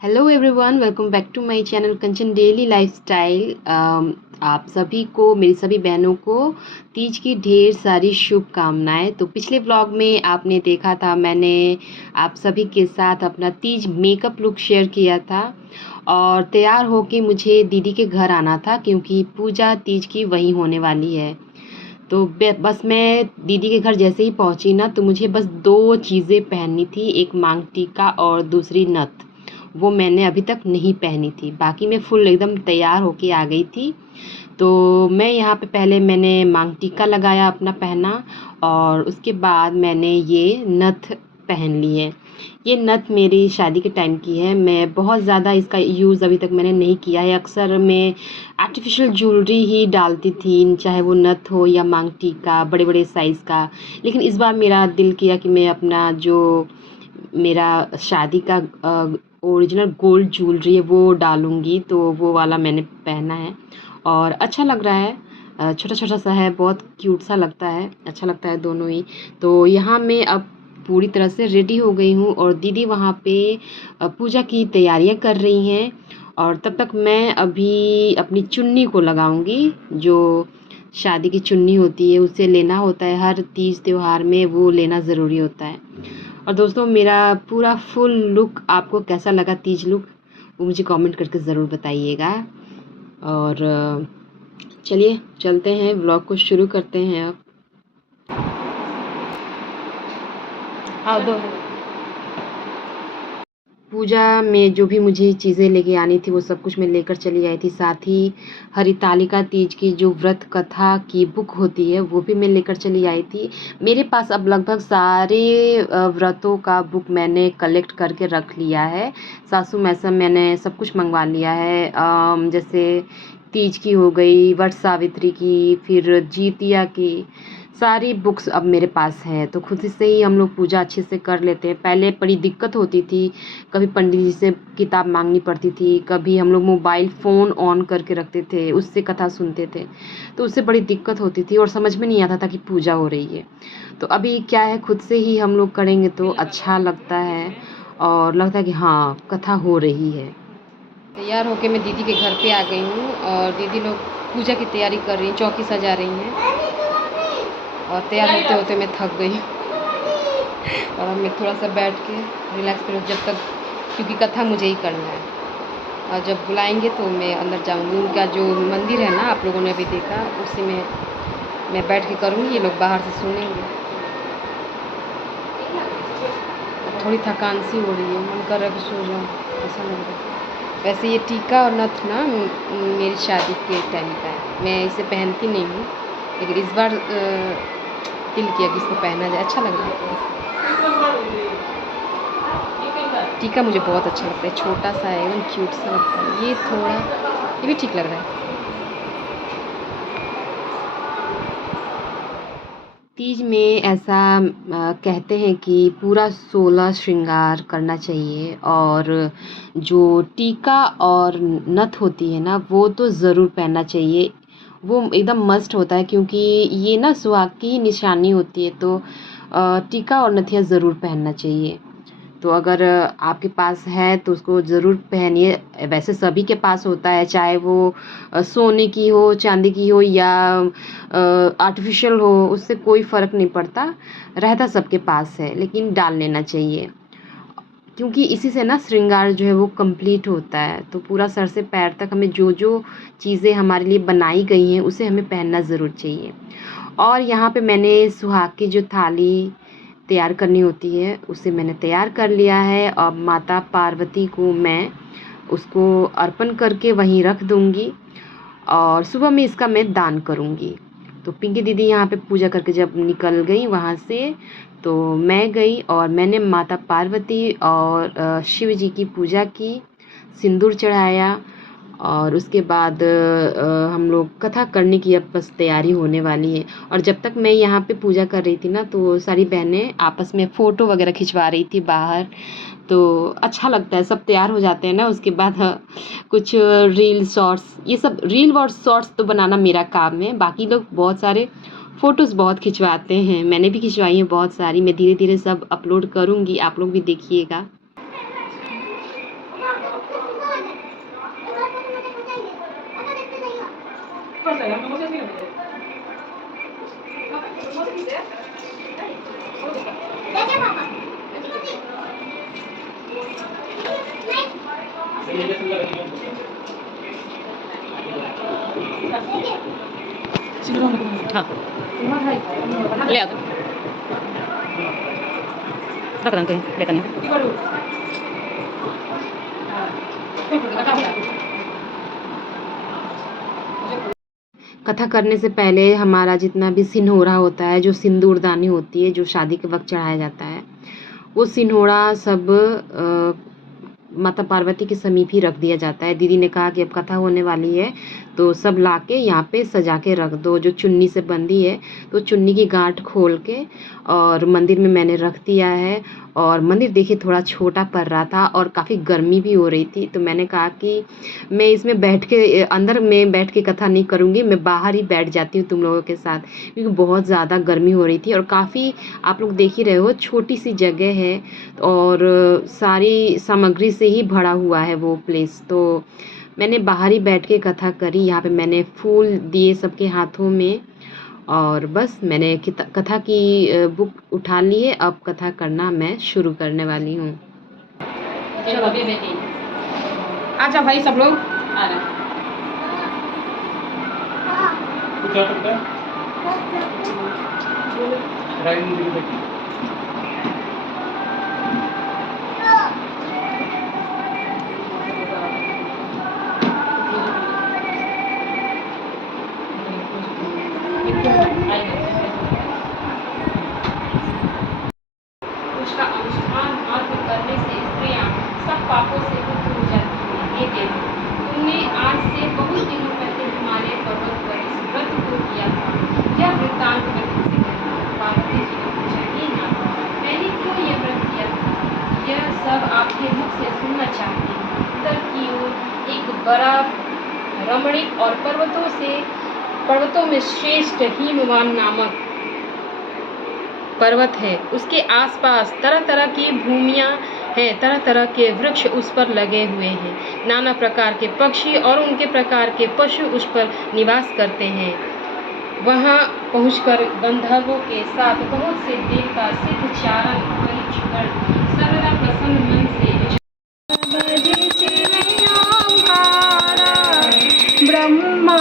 Hello everyone, welcome back to my channel Kanchan daily lifestyle. आप सभी को, मेरी सभी बहनों को तीज की ढेर सारी शुभकामनाएं। तो पिछले व्लॉग में आपने देखा था, मैंने आप सभी के साथ अपना तीज मेकअप लुक शेयर किया था और तैयार होके मुझे दीदी के घर आना था क्योंकि पूजा तीज की वहीं होने वाली है। तो बस मैं दीदी के घर जैसे ही पहुंची ना, तो मुझे बस दो चीज़ें पहननी थी, एक मांग टीका और दूसरी नथ। वो मैंने अभी तक नहीं पहनी थी, बाकी मैं फुल एकदम तैयार होके आ गई थी। तो मैं यहाँ पे पहले मैंने मांग टीका लगाया अपना पहना, और उसके बाद मैंने ये नथ पहन ली है। ये नथ मेरी शादी के टाइम की है। मैं बहुत ज़्यादा इसका यूज़ अभी तक मैंने नहीं किया है। अक्सर मैं आर्टिफिशियल ज्वेलरी ही डालती थी, चाहे वो नथ हो या मांग टीका बड़े बड़े साइज़ का। लेकिन इस बार मेरा दिल किया कि मैं अपना जो मेरा शादी का ओरिजिनल गोल्ड ज्वेलरी है वो डालूँगी, तो वो वाला मैंने पहना है और अच्छा लग रहा है। छोटा-छोटा सा है, बहुत क्यूट सा लगता है, अच्छा लगता है दोनों ही। तो यहाँ मैं अब पूरी तरह से रेडी हो गई हूँ और दीदी वहाँ पे पूजा की तैयारियाँ कर रही हैं, और तब तक मैं अभी अपनी चुन्नी को लगाऊँगी। जो शादी की चुन्नी होती है उसे लेना होता है, हर तीज त्योहार में वो लेना ज़रूरी होता है। और दोस्तों, मेरा पूरा फुल लुक आपको कैसा लगा, तीज लुक, वो मुझे कमेंट करके ज़रूर बताइएगा। और चलिए चलते हैं, व्लॉग को शुरू करते हैं अब। आओ दो। पूजा में जो भी मुझे चीज़ें लेके आनी थी वो सब कुछ मैं लेकर चली आई थी। साथ ही हरितालिका तीज की जो व्रत कथा की बुक होती है वो भी मैं लेकर चली आई थी। मेरे पास अब लगभग सारे व्रतों का बुक मैंने कलेक्ट करके रख लिया है। सासू माँ से मैंने सब कुछ मंगवा लिया है। जैसे तीज की हो गई, वट सावित्री की, फिर जीतिया की, सारी बुक्स अब मेरे पास हैं। तो खुद से ही हम लोग पूजा अच्छे से कर लेते हैं। पहले बड़ी दिक्कत होती थी, कभी पंडित जी से किताब मांगनी पड़ती थी, कभी हम लोग मोबाइल फ़ोन ऑन करके रखते थे, उससे कथा सुनते थे, तो उससे बड़ी दिक्कत होती थी और समझ में नहीं आता था कि पूजा हो रही है। तो अभी क्या है, खुद से ही हम लोग करेंगे तो अच्छा लगता है और लगता है कि हाँ, कथा हो रही है। तैयार होके मैं दीदी के घर पे आ गई हूँ और दीदी लोग पूजा की तैयारी कर रही हैं, चौकी सजा रही हैं, और तैयार होते होते मैं थक गई और अब मैं थोड़ा सा बैठ के रिलैक्स करूँ जब तक, क्योंकि कथा मुझे ही करना है। और जब बुलाएंगे तो मैं अंदर जाऊंगी। उनका जो मंदिर है ना, आप लोगों ने अभी देखा, उसी में मैं बैठ के करूँगी, ये लोग बाहर से सुनेंगे। थोड़ी थकान सी हो रही है, मन कर रहा है कि सो जाऊँ, ऐसा लग रहा है। वैसे ये टीका और नथ ना मेरी शादी के टाइम का है, मैं इसे पहनती नहीं हूँ, लेकिन इस बार दिल किया कि इसको पहना जाए, अच्छा लग रहा है। टीका मुझे बहुत अच्छा लगता है, छोटा सा है, एकदम क्यूट सा लगता है। ये थोड़ा, ये भी ठीक लग रहा है। तीज में ऐसा कहते हैं कि पूरा 16 श्रृंगार करना चाहिए, और जो टीका और नथ होती है ना, वो तो ज़रूर पहनना चाहिए। वो एकदम मस्ट होता है, क्योंकि ये ना सुहाग की ही निशानी होती है। तो टीका और नथिया ज़रूर पहनना चाहिए। तो अगर आपके पास है तो उसको ज़रूर पहनिए। वैसे सभी के पास होता है, चाहे वो सोने की हो, चांदी की हो या आर्टिफिशियल हो, उससे कोई फ़र्क नहीं पड़ता, रहता सबके पास है, लेकिन डाल लेना चाहिए। क्योंकि इसी से ना श्रृंगार जो है वो कंप्लीट होता है। तो पूरा सर से पैर तक हमें जो जो चीज़ें हमारे लिए बनाई गई हैं उसे हमें पहनना ज़रूर चाहिए। और यहाँ पे मैंने सुहाग की जो थाली तैयार करनी होती है उसे मैंने तैयार कर लिया है, और माता पार्वती को मैं उसको अर्पण करके वहीं रख दूँगी, और सुबह में इसका मैं दान करूँगी। तो पिंकी दीदी यहाँ पे पूजा करके जब निकल गई वहाँ से, तो मैं गई और मैंने माता पार्वती और शिव जी की पूजा की, सिंदूर चढ़ाया, और उसके बाद हम लोग कथा करने की अब बस तैयारी होने वाली है। और जब तक मैं यहाँ पे पूजा कर रही थी ना, तो सारी बहनें आपस में फ़ोटो वगैरह खिंचवा रही थी बाहर। तो अच्छा लगता है, सब तैयार हो जाते हैं ना, उसके बाद कुछ रील शॉर्ट्स, ये सब रील और शॉर्ट्स तो बनाना मेरा काम है, बाकी लोग बहुत सारे फ़ोटोज़ बहुत खिंचवाते हैं। मैंने भी खिंचवाई हैं बहुत सारी, मैं धीरे धीरे सब अपलोड करूँगी, आप लोग भी देखिएगा। हाँ ले आ दो रख रंग लेकर कथा करने से पहले हमारा जितना भी सिन्होरा होता है, जो सिंदूरदानी होती है, जो शादी के वक्त चढ़ाया जाता है, वो सिन्होरा सब माता पार्वती के समीप ही रख दिया जाता है। दीदी ने कहा कि अब कथा होने वाली है तो सब लाके यहाँ पे सजा के रख दो। जो चुन्नी से बंधी है तो चुन्नी की गांठ खोल के और मंदिर में मैंने रख दिया है। और मंदिर देखिए थोड़ा छोटा पड़ रहा था और काफ़ी गर्मी भी हो रही थी, तो मैंने कहा कि मैं इसमें बैठ के अंदर में बैठ के कथा नहीं करूँगी, मैं बाहर ही बैठ जाती हूँ तुम लोगों के साथ, क्योंकि बहुत ज़्यादा गर्मी हो रही थी और काफ़ी आप लोग देख ही रहे हो छोटी सी जगह है और सारी सामग्री से ही भरा हुआ है वो प्लेस। तो मैंने बाहर ही बैठ के कथा करी। यहाँ पे मैंने फूल दिए सबके हाथों में और बस मैंने कथा की बुक उठा ली है। अब कथा करना मैं शुरू करने वाली हूँ। चलो अभी बेटी आजा भाई सब लोग आ रहे उसका अनुष्ठान अर्घ करने से स्त्रियां सब पापों से मुक्त हो जाती हैं। ये देखो तुमने आज से बहुत दिनों पहले हमारे पर्वत पर इस व्रत को किया था। यह वृत्तांत मैं तुमसे कहता हूँ। पार्वती जी ने पूछा, हे नाथ, मैंने क्यों यह व्रत किया था? यह सब आपके मुख से सुनना चाहती हूँ। उत्तर की ओर एक बड़ा रमणीक और पर्वतों में श्रेष्ठ हिमवान नामक पर्वत है। उसके आसपास तरह तरह की भूमियाँ हैं, तरह तरह के वृक्ष उस पर लगे हुए हैं। नाना प्रकार के पक्षी और उनके प्रकार के पशु उस पर निवास करते हैं। वहाँ पहुंचकर गंधर्वों के साथ बहुत से देवता सिद्ध चारण परीक्षगण सर्वदा प्रसन्न मन से ब्रह्मा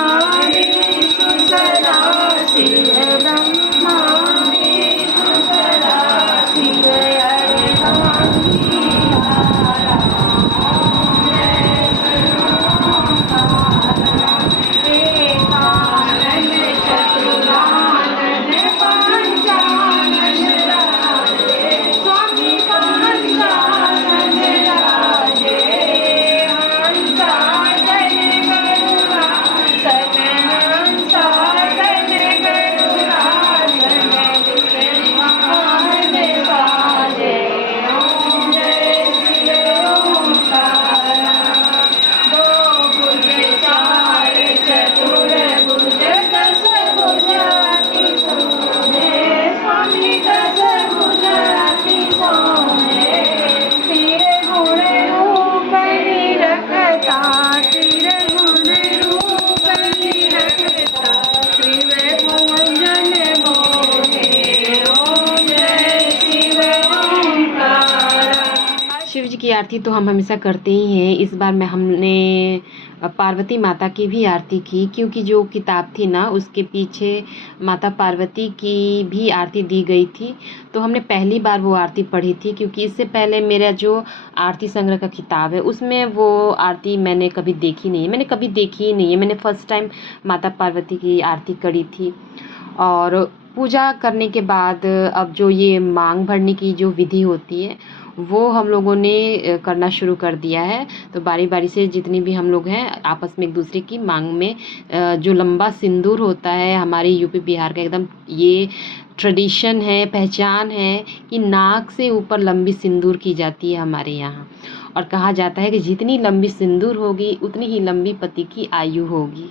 शिव जी की आरती तो हम हमेशा करते ही हैं। इस बार हमने पार्वती माता की भी आरती की, क्योंकि जो किताब थी ना उसके पीछे माता पार्वती की भी आरती दी गई थी। तो हमने पहली बार वो आरती पढ़ी थी, क्योंकि इससे पहले मेरा जो आरती संग्रह का किताब है उसमें वो आरती मैंने कभी देखी नहीं है। मैंने फर्स्ट टाइम माता पार्वती की आरती करी थी। और पूजा करने के बाद अब जो ये मांग भरने की जो विधि होती है वो हम लोगों ने करना शुरू कर दिया है। तो बारी बारी से जितनी भी हम लोग हैं आपस में एक दूसरे की मांग में जो लंबा सिंदूर होता है हमारे यूपी बिहार का, एकदम ये ट्रेडिशन है, पहचान है कि नाक से ऊपर लंबी सिंदूर की जाती है हमारे यहाँ। और कहा जाता है कि जितनी लंबी सिंदूर होगी उतनी ही लंबी पति की आयु होगी।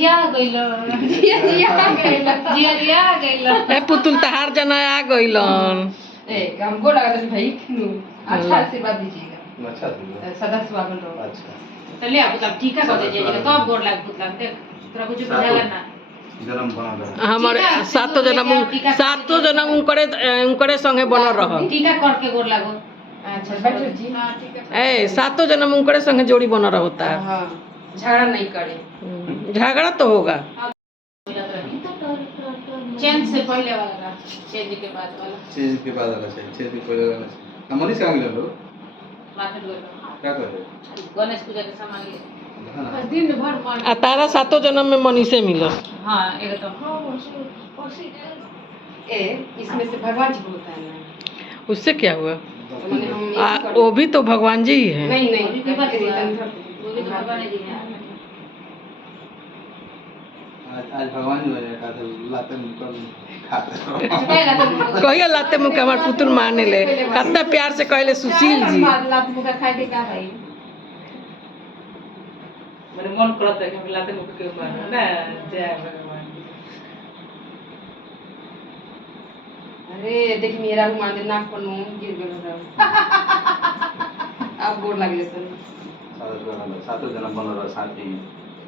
जिया गइलो जिया गइलो ए पुतुल तहार जना आ गइलन। हमको लगा था भाई अच्छा आशीर्वाद दीजिएगा। अच्छा दीजिए। सदा स्वागत रहो। अच्छा चलिए अब तब ठीक है कर दीजिएगा तब गोड़ लाग पुतला देख तोरा कुछ बुझाएगा ना जन्म बना रहा हमारे ठीक है, सातो जन्म उनकरे संगे बनल रह। टीका करके गोड़ लागो अच्छा बैठो जी। हां ठीक है ए सातो जन्म उनकरे संगे जोड़ी बनल रहता है। हाँ झगड़ा नहीं करे। झगड़ा तो होगा। चेंज से पहले वाला चेंज के बाद वाला चेंज के बाद वाला चाहिए, चेंज के पहले वाला चाहिए। हमारी से आगे लो मार्केट गयो क्या कर रहे गणेश पूजा के सामान लिए हो? दिन भर मन आ तारा सातो जन्म में मनीषे मिलस। हां एकदम इसमें से भगवान जी बोलता है ना। उससे क्या हुआ? तो मैंने हम एक ही कर- वो भी तो भगवान जी ही हैं। नहीं नहीं अभी के बाद रिटर्न वो भी तो भगवान जी हैं आज भगवान जी ने कहा था लाते मुकल खाते पहला तो कहिया लाते मुँह के हमार पुतुल माने ले कितना प्यार से कहले सुशील जी। लात मुका खाए के क्या भाई। मेरे मन करता है कि हम लाते मुख के ऊपर ना जय भगवान। अरे देख मेरा रुमाल दे नाक पर नून गिर गया। अब गोड़ लग लेते सातों जन्म बना रहा साथी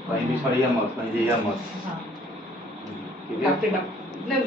कहीं भी छोड़िए मत कहीं जाइए मत हाँ ठीक है हैं।